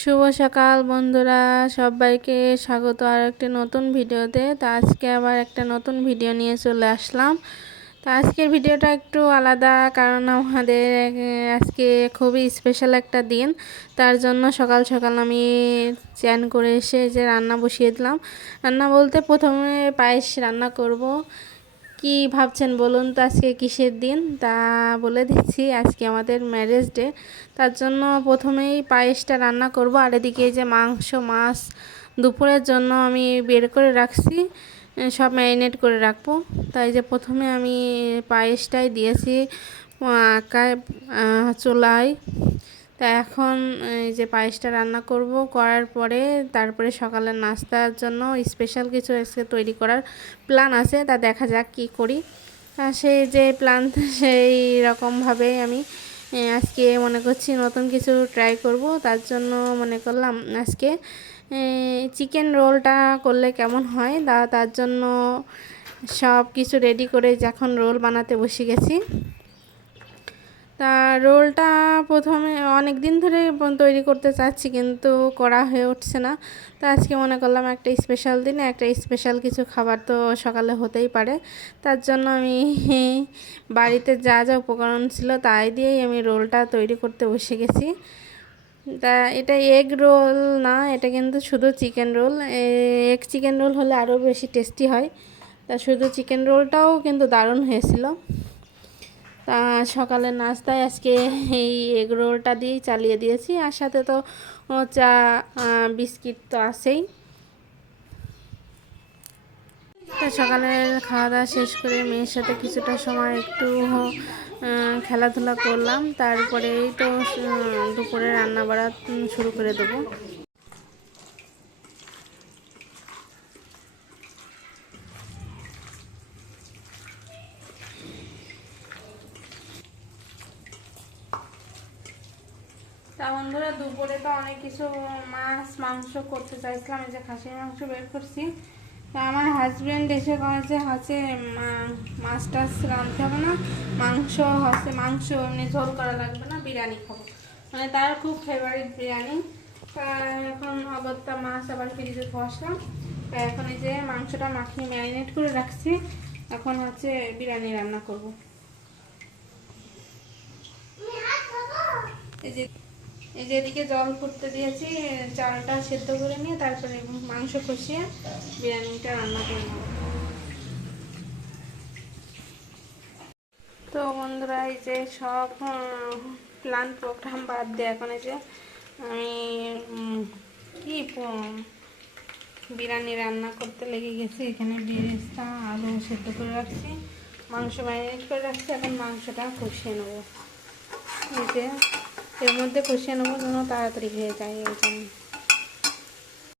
শুভ সকাল বন্ধুরা, সবাইকে স্বাগত আর একটি নতুন ভিডিওতে। তো আজকে আবার একটা নতুন ভিডিও নিয়ে চলে আসলাম। তো আজকের ভিডিওটা একটু আলাদা, কারণ আমাদের আজকে খুবই স্পেশাল একটা দিন। তার জন্য সকাল সকাল আমি চ্যান করে এসে যে রান্না বসিয়ে দিলাম। রান্না বলতে প্রথমে পায়েস রান্না করব। কি ভাবছেন বলুন তো, আজকে কিসের দিন? তা বলে দিচ্ছি, আজকে আমাদের ম্যারেজ ডে। তার জন্য প্রথমেই পায়েসটা রান্না করব। আর এদিকে যে মাংস মাছ দুপুরের জন্য আমি বের করে রাখছি, সব ম্যারিনেট করে রাখবো। তাই যে প্রথমে আমি পায়েসটাই দিয়েছি চুলায়। তা এখন এই যে পায়েসটা রান্না করব, করার পরে তারপরে সকালের নাস্তার জন্য স্পেশাল কিছু আজকে তৈরি করার প্ল্যান আছে। তা দেখা যাক কি করি। সেই যে প্ল্যান সেই রকমভাবে আমি আজকে মনে করছি নতুন কিছু ট্রাই করব। তার জন্য মনে করলাম আজকে চিকেন রোলটা করলে কেমন হয়। তার জন্য সব কিছু রেডি করে যখন রোল বানাতে বসে গেছি। তা রোলটা প্রথমে অনেক দিন ধরে তৈরি করতে চাচ্ছি, কিন্তু করা হয়ে উঠছে না। তা আজকে মনে করলাম একটা স্পেশাল দিনে একটা স্পেশাল কিছু খাবার তো সকালে হতেই পারে। তার জন্য আমি বাড়িতে যা যা উপকরণ ছিল তাই দিয়েই আমি রোলটা তৈরি করতে বসে গেছি। তা এটা এগ রোল না, এটা কিন্তু শুধু chicken roll. Egg chicken roll হলে আরও বেশি টেস্টি হয়। তা শুধু চিকেন রোলটাও কিন্তু দারুণ হয়েছিল। তা সকালের নাস্তায় আজকে এই এগ রোলটা দিয়েই চালিয়ে দিয়েছি। আর সাথে তো চা বিস্কিট তো আছেই। তো সকালের খাওয়া দাওয়া শেষ করে মেয়ের সাথে কিছুটা সময় একটু খেলাধুলা করলাম। তারপরেই তো দুপুরে রান্না বাড়া শুরু করে দেবো। তা বন্ধুরা, দুপুরে তো অনেক কিছু মাছ মাংস করতে চাইছিলাম। এই যে খাসির মাংস বের করছি। তা আমার হাজব্যান্ড এসে কয়েছে হচ্ছে মাছ টাছ রাঁধতে হবে না, মাংস হচ্ছে মাংস এমনি ঝোল করা লাগবে না, বিরিয়ানি খাবো। মানে তার খুব ফেভারিট বিরিয়ানি। তা এখন অগত্যা মাছ আবার ফ্রিজে বসলাম। তা এখন এই যে মাংসটা মাখিয়ে ম্যারিনেট করে রাখছি, এখন হচ্ছে বিরিয়ানি রান্না করব। এই যে এদিকে জল ফুটতে দিয়েছি, চালটা সেদ্ধ করে নিয়ে তারপরে মাংস কষিয়ে বিরিয়ানিটা রান্না করে নেব। তো বন্ধুরা, এই যে সব প্ল্যান প্রোগ্রাম বাদ দিয়ে এখন এই যে আমি কি বিরিয়ানি রান্না করতে লেগে গেছি। এখানে বেরেস্তা আলু সেদ্ধ করে রাখছি, মাংস ম্যারিনেট করে রাখছি। এখন মাংসটা কষিয়ে নেবো। এই যে এর মধ্যে কষিয়ে নেবো যেন তাড়াতাড়ি হয়ে যায় এই জন্য।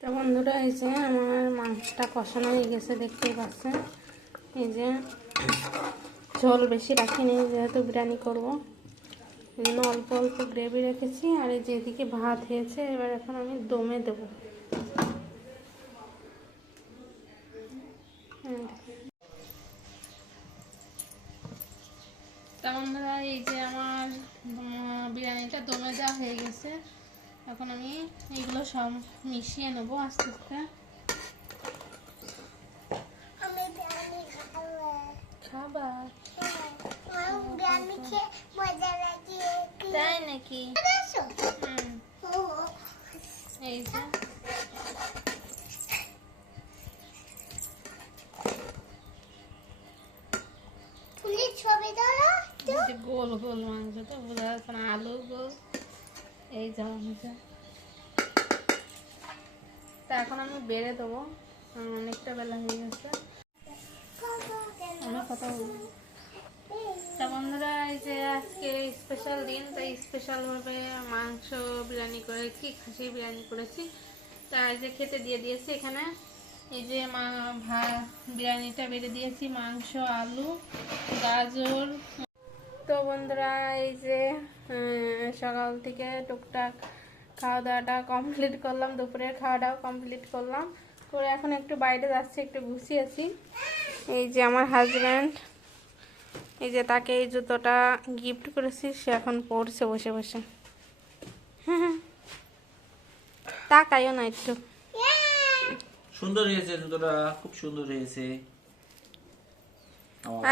তো বন্ধুরা, এই যে আমার মাংসটা কষানো হয়ে গেছে, দেখতেই পাচ্ছেন। এই যে ঝোল বেশি রাখিনি, যেহেতু বিরিয়ানি করবো এই জন্য অল্প অল্প গ্রেভি রেখেছি। আর এই যে এদিকে ভাত হয়েছে, এবার এখন আমি দমে দেবো। তা বন্ধুরা, এই যে আমার বিরিয়ানিটা দমে দেওয়া হয়ে গেছে। এখন আমি এইগুলো সব মিশিয়ে নেবো আস্তে আস্তে। খাবার তাই নাকি? এই যে গোল গোল মাংস তো বোঝা যাচ্ছে না, আলু গোল। এই যে তা এখন আমি বেড়ে দেবো, অনেকটা বেলা হয়ে গেছে। আমার কথা বলবো। তা বন্ধুরা, এই যে আজকে স্পেশাল দিন, তাই স্পেশালভাবে মাংস বিরিয়ানি করেছি, খাসি বিরিয়ানি করেছি। তা এই যে খেতে দিয়ে দিয়েছি এখানে। এই যে বিরিয়ানিটা বেড়ে দিয়েছি, মাংস আলু গাজর। তো বন্ধুরা, এই যে সকাল থেকে টুকটাক খাওয়া দাওয়াটা কমপ্লিট করলাম, দুপুরের খাওয়াটাও কমপ্লিট করলাম করে এখন একটু বাইরে যাচ্ছি, একটু গুছিয়েছি। এই যে আমার হাজব্যান্ড, এই যে তাকে এই জুতোটা গিফট করেছি, সে এখন পরছে বসে বসে। হ্যাঁ, তাকাইও না একটু। সুন্দর হয়েছে জুতোটা, খুব সুন্দর হয়েছে।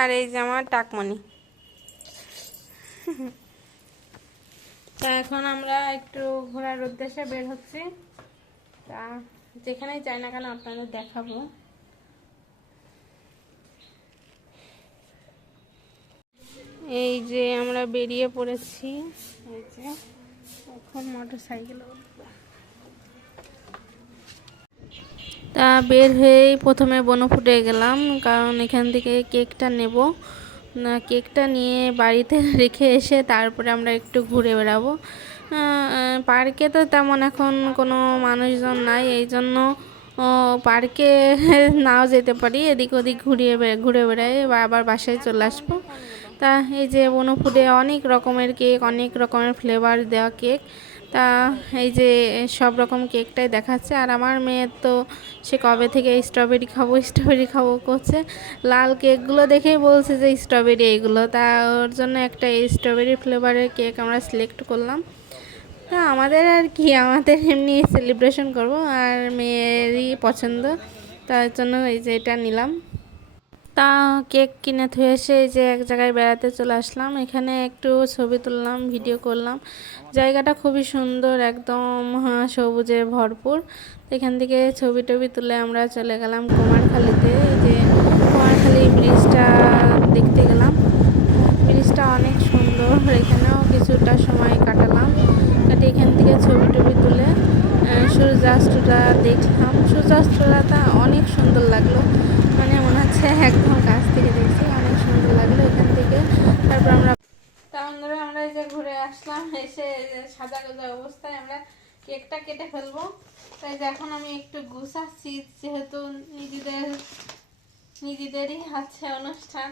আর এই যে আমার টাকমনি। তা এখন আমরা একটু ঘোরার উদ্দেশ্যে বের হচ্ছি। তা যেখানেই যাই না কেন আপনাদের দেখাবো। এই যে আমরা বেরিয়ে পড়েছি, এই যে এখন মোটর সাইকেল। তা বের হয়েই প্রথমে বনফুটে গেলাম, কারণ এখান থেকে কেকটা নেব না। কেকটা নিয়ে বাড়িতে রেখে এসে তারপরে আমরা একটু ঘুরে বেড়াবো। পার্কে তো তেমন এখন কোনো মানুষজন নাই, এই জন্য পার্কে নাও যেতে পারি, এদিক ওদিক ঘুরে বেড়াই বা আবার বাসায় চলে আসবো। তা এই যে বনফুডে অনেক রকমের কেক, অনেক রকমের ফ্লেভার দেওয়া কেক। তা এই যে সব রকম কেকটাই দেখাচ্ছে। আর আমার মেয়ের তো সে কবে থেকে স্ট্রবেরি খাবো করছে। লাল কেকগুলো দেখেই বলছে যে স্ট্রবেরি এইগুলো। তা ওর জন্য একটা স্ট্রবেরি ফ্লেভারের কেক আমরা সিলেক্ট করলাম। তা আমাদের আর কি, আমাদের এমনি সেলিব্রেশন করব, আর মেয়েরই পছন্দ, তার জন্য এই যে এটা নিলাম। তা কেক কিনে থুয়ে এসে এই যে এক জায়গায় বেড়াতে চলে আসলাম। এখানে একটু ছবি তুললাম, ভিডিও করলাম। জায়গাটা খুবই সুন্দর, একদম সবুজে ভরপুর। এখান থেকে ছবি টবি তুলে আমরা চলে গেলাম কুমারখালীতে। এই যে কুমারখালী ব্রিজটা দেখতে গেলাম। ব্রিজটা অনেক সুন্দর, এখানেও কিছুটা সময় কাটালাম। এখান থেকে ছবি টবি তুলে সূর্যাস্তটা দেখলাম। সূর্যাস্তটা অনেক সুন্দর লাগলো, মানে মনে হচ্ছে একদম কাছ থেকে দেখছি, অনেক সুন্দর লাগলো এখান থেকে। তারপর আমরা এই যে ঘুরে আসলাম, এসে সাজা গোজা অবস্থায় আমরা কেকটা কেটে ফেলবো। তাই যে এখন আমি একটু গুছাচ্ছি, যেহেতু নিজেদেরই আছে অনুষ্ঠান।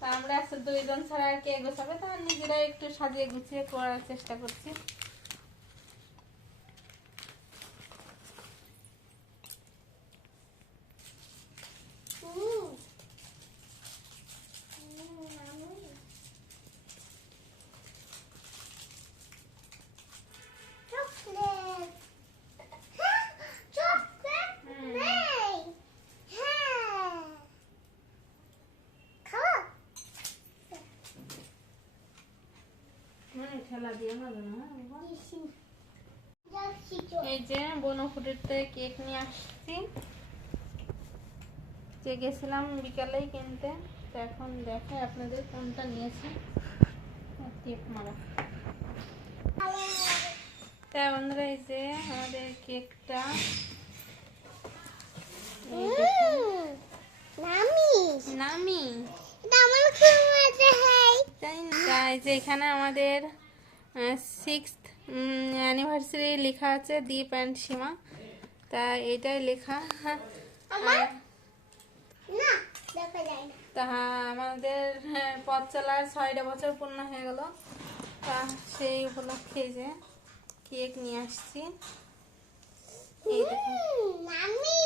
তা আমরা আছে দুইজন ছাড়া আর কে গোছাবে, তা নিজেরাই একটু সাজিয়ে গুছিয়ে করার চেষ্টা করছি। এই যে বনফুটেতে কেক নিয়ে আসছি, যে গেছিলাম বিকালেই কিনতে। তো এখন দেখে আপনাদের কোনটা নিয়েছি। টিপ মারা। তাই বন্ধুরা এই যে আমাদের কেকটা, নামি তাই যে এখানে আমাদের 6th অ্যানিভার্সারি লেখা আছে, দীপ অ্যান্ড সীমা। তা এটাই লেখা। তা আমাদের পথ চলার 6টা বছর পূর্ণ হয়ে গেল। তা সেই উপলক্ষে যে কেক নিয়ে আসছি। এই দেখুন নামি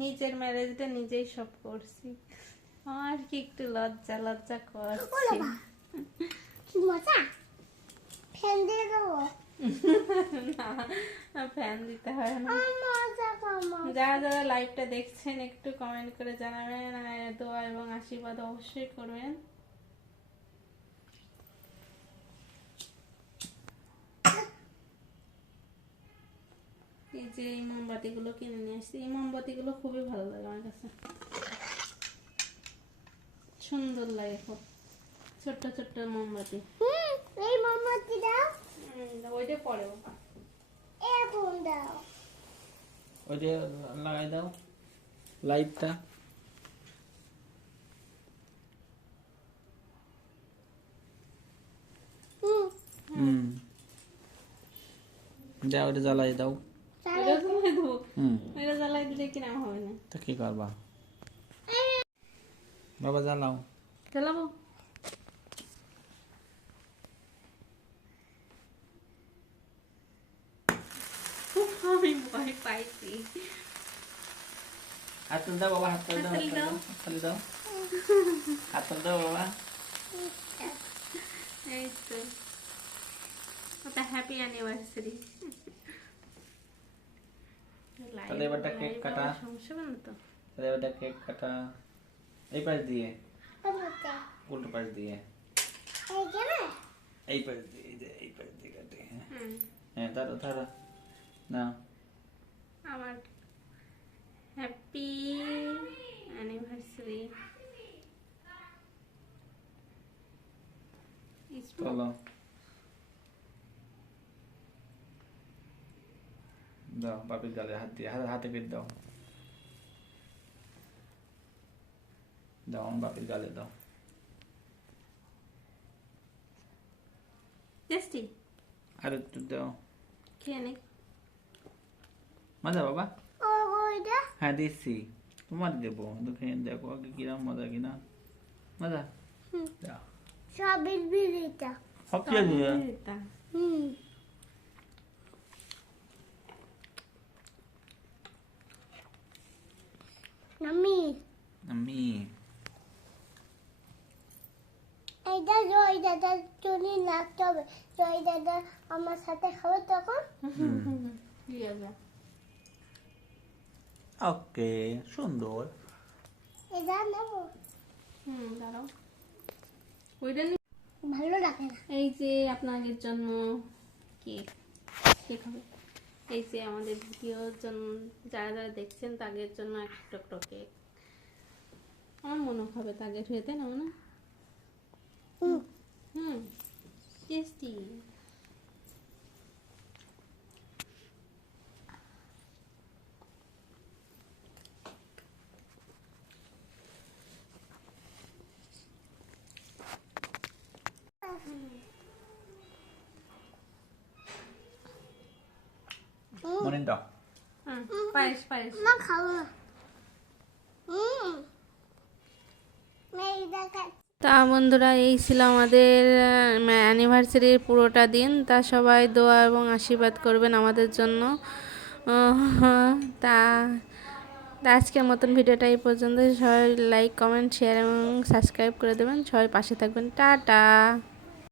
নিজের ম্যারেজটা নিজেই সব করছি, আর কি একটু লজ্জা লজ্জা করছি। না, ফ্যান দিতে হয় না। যারা যারা লাইভটা দেখছেন একটু কমেন্ট করে জানাবেন, দোয়া এবং আশীর্বাদ অবশ্যই করবেন। এই যে এই মোমবাতিগুলো কিনে নিয়ে আসছি, এই মোমবাতিগুলো খুবই ভালো লাগে আমার কাছে, সুন্দর লাগে খুব, ছোট্ট ছোট্ট মোমবাতি। এই মোমবাতি দাও, ওইটা পরেও এখন দাও, ওইটা লাগাই দাও লাইটটা। যাও ওটা জ্বালাই দাও। এটা জ্বালাই দিলে কি নাম হবে না? তো কি করবা বাবা, জ্বালাও। জ্বালাবো। আমি ভয় পাইছি। হাত তুলে দাও বাবা, হাত তুলে দাও, হাততালি দাও। হাত তুলে দাও, হাত তুলে দাও বাবা। এই তো ওটা হ্যাপি অ্যানিভার্সারি। তাহলে এবারটা কেক কাটা। সমস্যা হবে না তো? তাহলে এবারটা কেক কাটা। এই পাশ দিয়ে, উল্টো পাশ দিয়ে, এই পাশ দিয়ে, এই যে এই পাশ দিয়ে কাটে। হ্যাঁ ধরো ধরো না। আমার হ্যাপি অ্যানিভার্সারি। চলো দাও বাপির গালে হাত দিয়ে, হাতে পিঠ দাও, দাও আমার বাপির গালে দাও। টেস্টি। আর একটু দাও। খেয়ে নে। মজা বাবা? হ্যাঁ দিচ্ছি, তোমার দেবো, দেখে দেখো আগে কিরম মজা কিনা। মজা দাও। সবচেয়ে দিয়ে এটা। আমি এইটা জয় দাদার জন্য রাখতে হবে। জয় দাদা আমার সাথে খাবে তখন। ঠিক আছে। ওকে সুন্দর। এটা নেবো, দাঁড়াও। ওইটা ভালো লাগে না। এই যে আপনাদের জন্য কেক। কেক হবে। এই যে আমাদের ভিডিওর জন্য যারা যারা দেখছেন তাদের জন্য একটা একটা কেক। আমার মনে হবে তাদের হয়েতে না না। টেস্টি। মনিন দাও। পায়েস পায়েস। মা খাবো না। এই দেখা তা বন্ধুরা এই ছিল আমাদের অ্যানিভার্সারির পুরোটা দিন। তা সবাই দোয়া এবং আশীর্বাদ করবেন আমাদের জন্য। তা তা আজকের মতন ভিডিওটা এই পর্যন্ত। সবাই লাইক কমেন্ট শেয়ার এবং সাবস্ক্রাইব করে দেবেন। সবাই পাশে থাকবেন। টাটা।